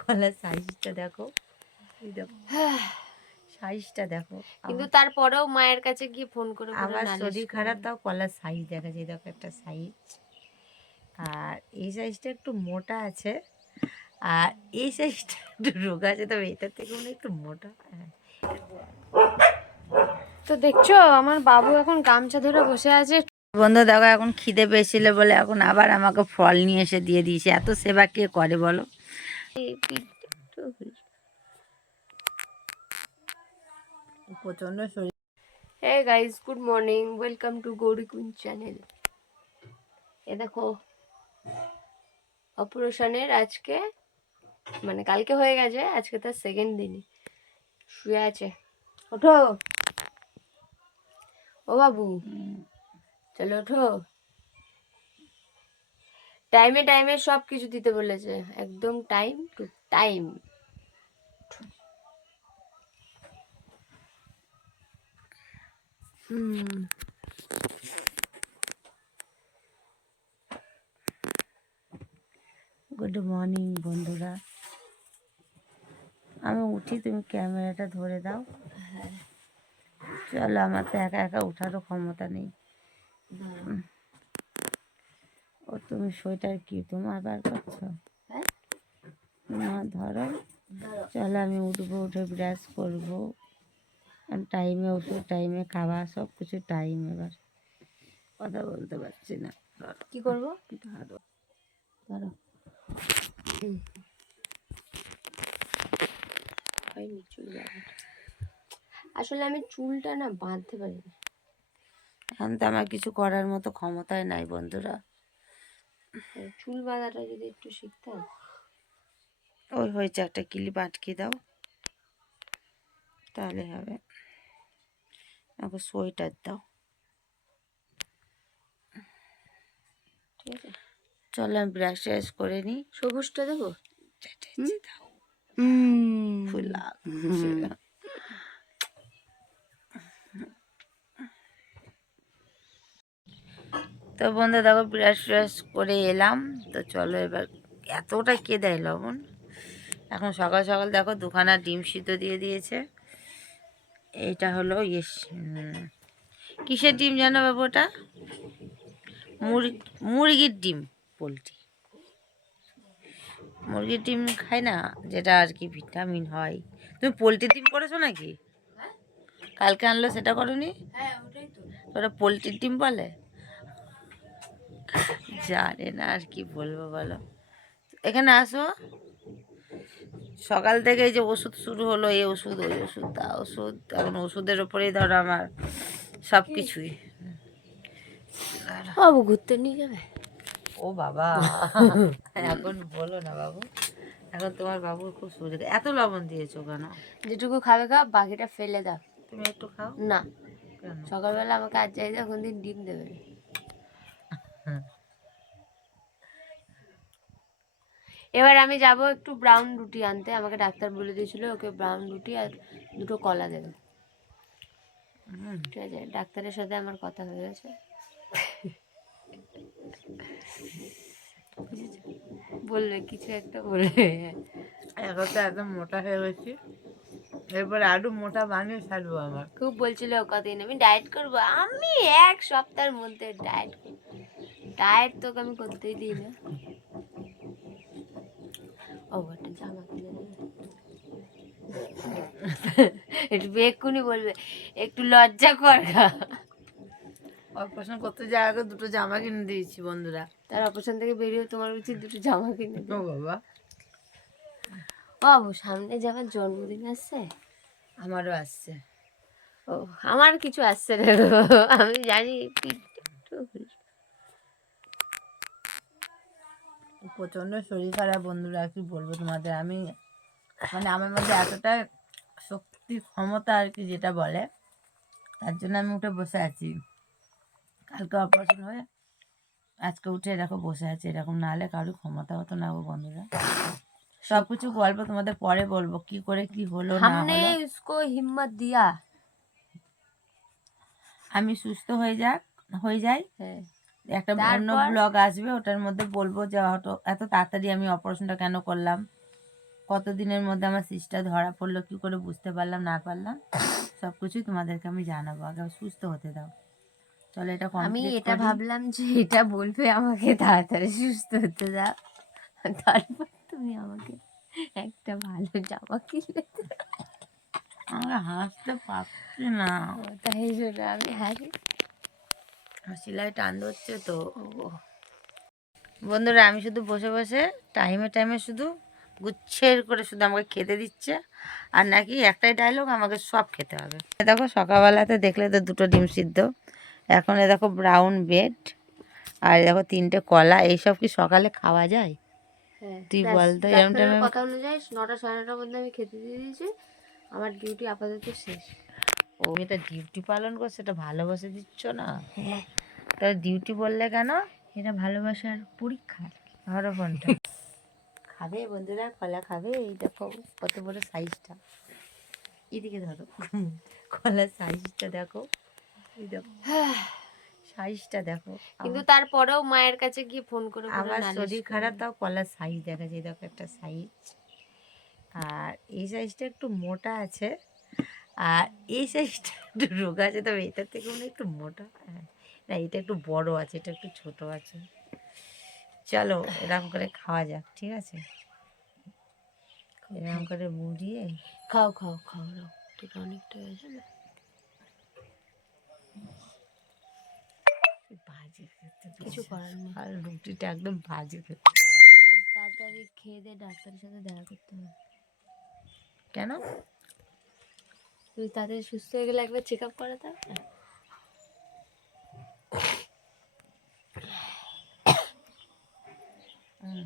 কলার সাইজটা দেখো। সাইজটা দেখো। কিন্তু তারপরেও মায়ের কাছে গিয়ে ফোন করে করে আমার শরীর খারাপ তাও কলার সাইজ দেখা যায়। দেখো একটা সাইজ। আর এই সাইজটা একটু মোটা আছে। আর এই সাইজটা একটু রোগা আছে তবে এটার থেকে মনে একটু মোটা। হ্যাঁ। তো দেখছ আমার বাবু এখন গামছা ধরে বসে আছে। বন্ধু দেখো এখন খিদে পেয়েছিল বলে এখন আবার আমাকে ফল নিয়ে এসে দিয়ে দিয়েছে। এত সেবা কে করে বলো? প্রচণ্ড শরীর। Hey guys good morning welcome to Gauri queen channel এ দেখো অপারেশনের আজকে মানে কালকে হয়ে গেছে আজকে তার সেকেন্ড দিনই শুয়ে আছে। ওঠো। ও বাবু চলো ওঠো। টাইমে টাইমে সব কিছু দিতে বলেছে। একদম টাইম টু টাইম হুম। গুড মর্নিং বন্ধুরা। আমি উঠি তুমি ক্যামেরাটা ধরে দাও। চলো আমার তো একা একা ওঠারও ক্ষমতা নেই। ও তুমি সোয়েটার কি? তোমার বার করছ? হ্যাঁ? না ধরো। চলো আমি উঠবো উঠে ব্রাশ করব। টাইমে ওষুধ টাইমে খাওয়া সব কিছু টাইম এবার। কথা বলতে পারছি না। কি করব? ধরো। ধরো। আসলে আমি চুলটা না বাঁধতে পারি না এখন তো আমার কিছু করার মতো ক্ষমতাই নাই বন্ধুরা। চুল বাঁধাটা যদি একটু শিখতাম। ওই হয়েছে একটা ক্লিপ আটকে দাও। তাহলে হবে। আমাকে সোয়েটার দাও। ঠিক আছে। চলো আমি ব্রাশ ট্রাশ করে নিই সবুজটা দেবো? ফুল তো বন্ধু দেখো ব্রাশ ট্রাশ করে এলাম। তো চলো এবার এতটা কে দেয় লবণ? এখন সকাল সকাল দেখো দুখানা ডিম সিদ্ধ দিয়ে দিয়েছে। এইটা হলো ইয়ে কিসের ডিম জানো বাবু ওটা? মুরগির ডিম পোলট্রি। মুরগির ডিম খায় না যেটা আর কি ভিটামিন হয়। তুমি পোলট্রির ডিম করেছ নাকি? কালকে আনলো সেটা করনি? হ্যাঁ ওটা পোলট্রির ডিম বলে জানে না আর কি বলব বলো। এখানে আসো। সকাল থেকে যে ওষুধ শুরু হলো এই ওষুধ ওই ওষুধ তা ওষুধ এখন ওষুধের ওপরেই ধরো আমার সব কিছুই বাবু ঘুরতে নিয়ে যাবে? ও বাবা এখন বলো না বাবু। এখন তোমার বাবুর খুব শরীর এত লবণ দিয়েছ কেন? যেটুকু খাবে খা বাকিটা ফেলে দাও। তুমি একটু খাও। না। সকালবেলা আমাকে আজ চাই এখন দিন ডিম দেবে এবার আমি যাব একটু ব্রাউন রুটি আনতে। আমাকে ডাক্তার বলে দিয়েছিল ওকে ব্রাউন রুটি আর দুটো কলা দেবে। ঠিক আছে ডাক্তারের সাথে আমার কথা হয়ে গেছে বলবে কিছু একটা বলবে এখন তো একদম মোটা হয়ে গেছি। এরপরে আরও মোটা বানিয়ে ছাড়বো আমার খুব বলছিল কতদিন আমি ডায়েট করব। আমি এক সপ্তাহের মধ্যে ডায়েট ডায়েট তোকে আমি করতেই দিই না। একটা জামা কিনে একটু এক্ষুনি বলবে একটু লজ্জা কর অপারেশন করতে যাওয়ার আগে দুটো জামা কিনে দিয়েছি বন্ধুরা। তার অপারেশন থেকে বেরিয়ে তোমার উচিত দুটো জামা কিনে ও বাবা। বাবু সামনে যে আমার জন্মদিন আসছে? আমারও আসছে। ও আমার কিছু আসছে না আমি জানি কি- একটু প্রচণ্ড শরীর খারাপ বন্ধুরা কি বলবো তোমাদের আমি মানে আমার মধ্যে এতটা শক্তি ক্ষমতা আর কি যেটা বলে তার জন্য আমি উঠে বসে আছি কালকে অপারেশন হয়ে আজকে উঠে দেখো বসে আছি এরকম না হলে কারোর ক্ষমতা হতো না গো বন্ধুরা সব কিছু গল্প তোমাদের পরে বলবো কি করে কি হলো না हमने হলো इसको हिम्मत दिया আমি সুস্থ হয়ে যাক হয়ে যাই है একটা অন্য ব্লগ আসবে ওটার মধ্যে বলব যে এত তাড়াতাড়ি আমি অপারেশনটা কেন করলাম? কত দিনের মধ্যে আমার সিস্টার ধরা পড়ল কি করে বুঝতে পারলাম না পারলাম সব কিছুই তোমাদেরকে আমি জানাব। আগে সুস্থ হতে দাও। চলো এটা আমি এটা ভাবলাম যে এটা বলবে আমাকে তাড়াতাড়ি সুস্থ হতে দাও। তারপর তুমি আমাকে একটা ভালো জামা কিনে দিলে। আমি হাসতে পারছি না। তাই জন্য আমি হাসি সেলাই টান হচ্ছে তো। বন্ধুরা আমি শুধু বসে বসে টাইমে টাইমে শুধু গুচ্ছের করে শুধু আমাকে খেতে দিচ্ছে। আর নাকি একটাই ডায়লগ আমাকে সব খেতে হবে। দেখো সকালবেলাতে দেখলে তো দুটো ডিম সিদ্ধ। এখন এ দেখো ব্রাউন ব্রেড আর দেখো তিনটে কলা। এইসব কি সকালে খাওয়া যায়? তুই ব্যাস, বল তো, এরম ডাক্তারের কথা অনুযায়ী নটা সাড়ে নটার মধ্যে আমি খেতে দিয়ে দিয়েছি। আমার ডিউটি আপাতত শেষ। ও এটা ডিউটি পালন করছে এটা ভালোবাসে দিচ্ছ না? তাহলে ডিউটি বললে কেন? এটা ভালোবাসার পরীক্ষা ধরো ফোনটা খাবে বন্ধুরা কলা খাবে এই দেখো কত বড় সাইজটা এদিকে ধরো। কলার সাইজটা দেখো। এই দেখো। সাইজটা দেখো। কিন্তু তারপরেও মায়ের কাছে গিয়ে ফোন করে করে আমার শরীর খারাপ তাও কলার সাইজ দেখা যায়। দেখো একটা সাইজ আর এই সাইজটা একটু মোটা আছে। আর এই সাইজটা একটু রোগা আছে তবে এটার থেকে মনে একটু মোটা। হ্যাঁ। না এটা একটু বড় আছে এটা একটু ছোট আছে। চলো এরকম করে খাওয়া যাক ঠিক আছে? এরকম করে মুড়িয়ে খাও খাও খাও ঠিক অনেকটা হয়েছে না? খেতে কিছু করার নেই। আর রুটিটা একদম খেতে। কিছু না তাড়াতাড়ি খেয়ে দিয়ে ডাক্তারের সাথে দেখা করতে হবে। কেন? তুমি তাড়াতাড়ি সুস্থ হয়ে গেলে একবার চেক আপ করাতে হবে না? হুম। হ্যাট। আমি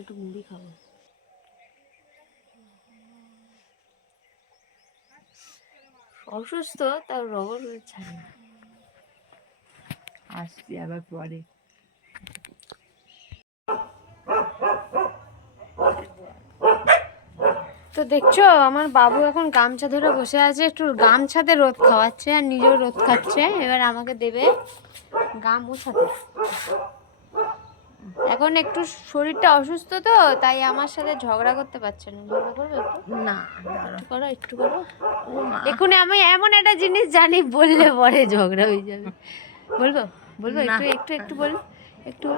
একটু মুড়ি খাব। অসুস্থ তাও রবর ছাড়ে না। আসছি আবার পরে। তো দেখছ আমার বাবু এখন গামছা ধরে বসে আছে একটু গামছাতে রোদ খাওয়াচ্ছে আর নিজেও রোদ খাচ্ছে। এবার আমাকে দেবে গাম মোছাতে এখন একটু শরীরটা অসুস্থ তো তাই আমার সাথে ঝগড়া করতে পারছে না ঝগড়া করবে না করো একটু করো এখন আমি এমন একটা জিনিস জানি বললে পরে ঝগড়া হয়ে যাবে বলব বলব একটু একটু একটু বল একটু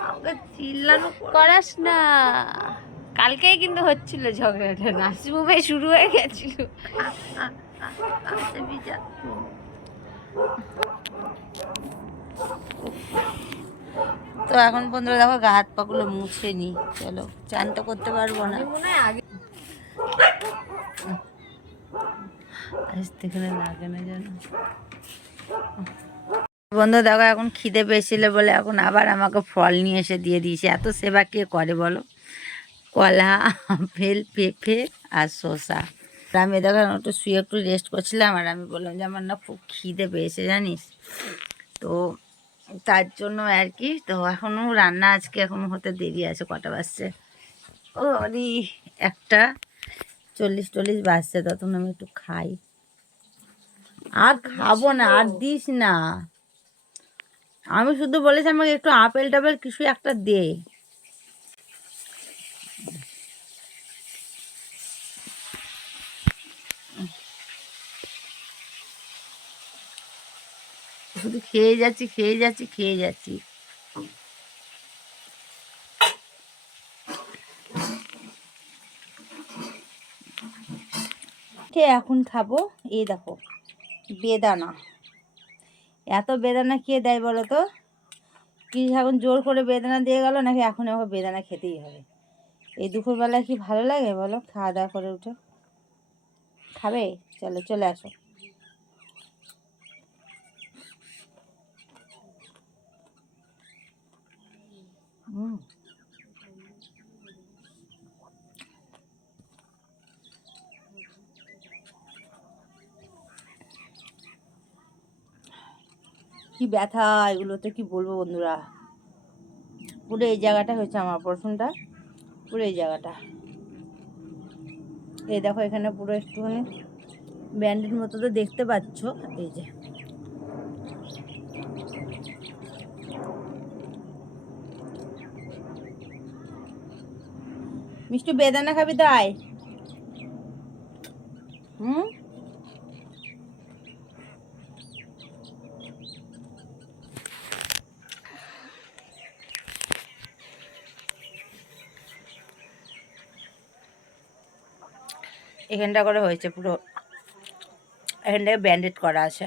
আমাকে চিল্লানো করাস না কালকেই কিন্তু হচ্ছিল ঝগড়াটা নার্সিংহোমে শুরু হয়ে গেছিল আচ্ছা। তো এখন বন্ধুরা দেখো গা হাত পাগুলো মুছে নি। চলো, চান তো করতে পারব না। বন্ধু দেখো এখন খিদে পেয়েছিল বলে এখন আবার আমাকে ফল নিয়ে এসে দিয়ে দিয়েছে। এত সেবা কে করে বলো? কলা, আপেল, পেঁপে আর শসা। আর আমি দেখো একটু শুয়ে একটু রেস্ট করছিলাম আর আমি বললাম যে, আমার না খুব খিদে পেয়েছে জানিস। তো তার জন্য আর কি, তো এখনও রান্না আজকে এখনও হতে দেরি আছে, কটা বাজছে? ও আরে একটা চল্লিশ টল্লিশ বাজছে তখন আমি একটু খাই। আর খাব না, আর দিস না। আমি শুধু বলেছি আমাকে একটু আপেল টাপেল কিছু একটা দে। শুধু খেয়ে যাচ্ছি খেয়ে যাচ্ছি খেয়ে যাচ্ছি। এখন খাব? এই দেখো, বেদানা। এত বেদানা খেয়ে দেয় বলো তো? কি এখন জোর করে বেদানা দিয়ে গেল নাকি এখন আমাকে বেদানা খেতেই হবে? এই দুপুরবেলায় কি ভালো লাগে বলো? খাওয়া দাওয়া করে উঠে। খাবে? চলো, চলে আসো। কি ব্যথা এগুলোতে কি বলব বন্ধুরা? পুরো এই জায়গাটা হয়েছে আমার অপারেশনটা পুরো এই জায়গাটা। এই দেখো এখানে পুরো একটুখানি ব্যান্ডেড মতো তো দেখতে পাচ্ছ। এই যে। মিষ্টি বেদানা খাবি তো আয় হুম? এখানটা করে হয়েছে পুরো। এখানটায় ব্যান্ডেড করা আছে।